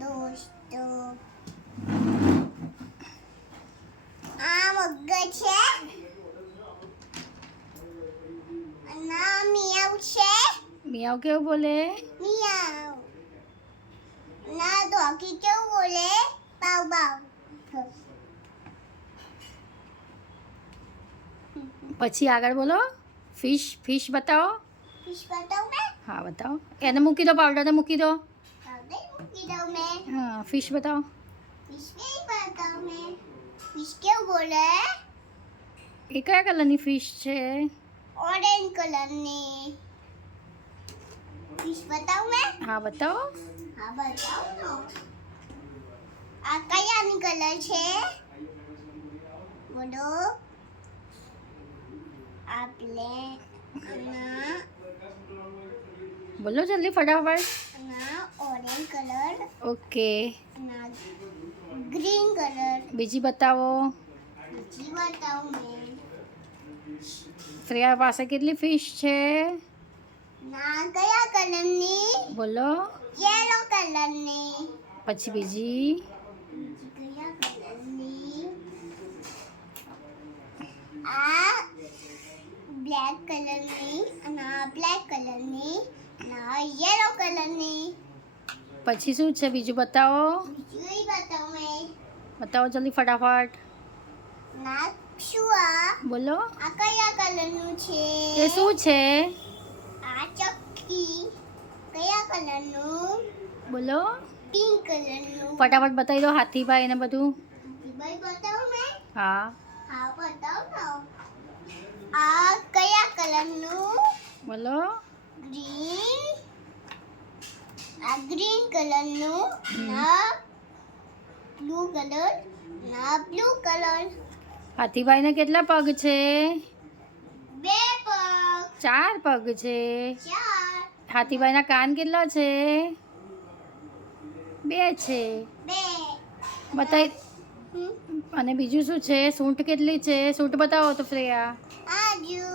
દોસ્તો આ મગર છે ના મિયાવ છે મિયાવ કેવું બોલે? મિયાવ ના ડોગી કેવું બોલે? બાવ બાવ પછી આગળ બોલો. ફિશ બતાવો. ફિશ બતાવ મેં હા બતાવો. એને મૂકી દો, પાવડરને મૂકી દો. પાવડર મૂકી દઉં મેં હા ફિશ બતાવો. ફિશ નહીં બતાવ મેં ફિશ કેવું બોલે? એ કયા કલરની ફિશ છે? ઓરેન્જ કલરની ફિશ બતાવ મેં હા બતાવો. હા બતાવ તો આ કયાની કલર છે બોલો? આ બ્લેક ના બોલો જલ્દી ફટાફટ. ના ઓરેન્જ કલર ઓકે. ના ગ્રીન કલર બીજી બતાવો. બીજી બતાવ મેં શ્રેયા પાસે કેટલી ફિશ છે? ના કયા કલરની? બોલો. યેલો કલરની પછી બીજી. કયા કલરની? આ બ્લેક કલરની અને આ બ્લેક કલરની અને આ યેલો કલરની પછી શું છે બીજું બતાવો. બીજું ઈ બતાવ મેં બતાવો જલ્દી ફટાફટ. ના શું આ બોલો. આ કયા કલરનું છે? એ શું છે? આ ચક્કી કયા કલરનું? બોલો. પિંક કલરનું ફટાફટ બતાવી દો હાથીભાઈ ને બધું. ભાઈ બતાવ મેં હા હા બતાવ તો આ કયા કલરનું? બોલો. ગ્રીન આ ગ્રીન કલરનું ના બ્લુ કલર ના બ્લુ કલર હાથીભાઈને કેટલા પગ છે? 2 પગ 4 પગ છે. 4 હાથીભાઈના કાન કેટલા છે? 2 છે. 2 બતાવી. અને બીજું શું છે? સૂંઢ કેટલી છે? સૂંઢ બતાવો તો શ્રેયા. આજુ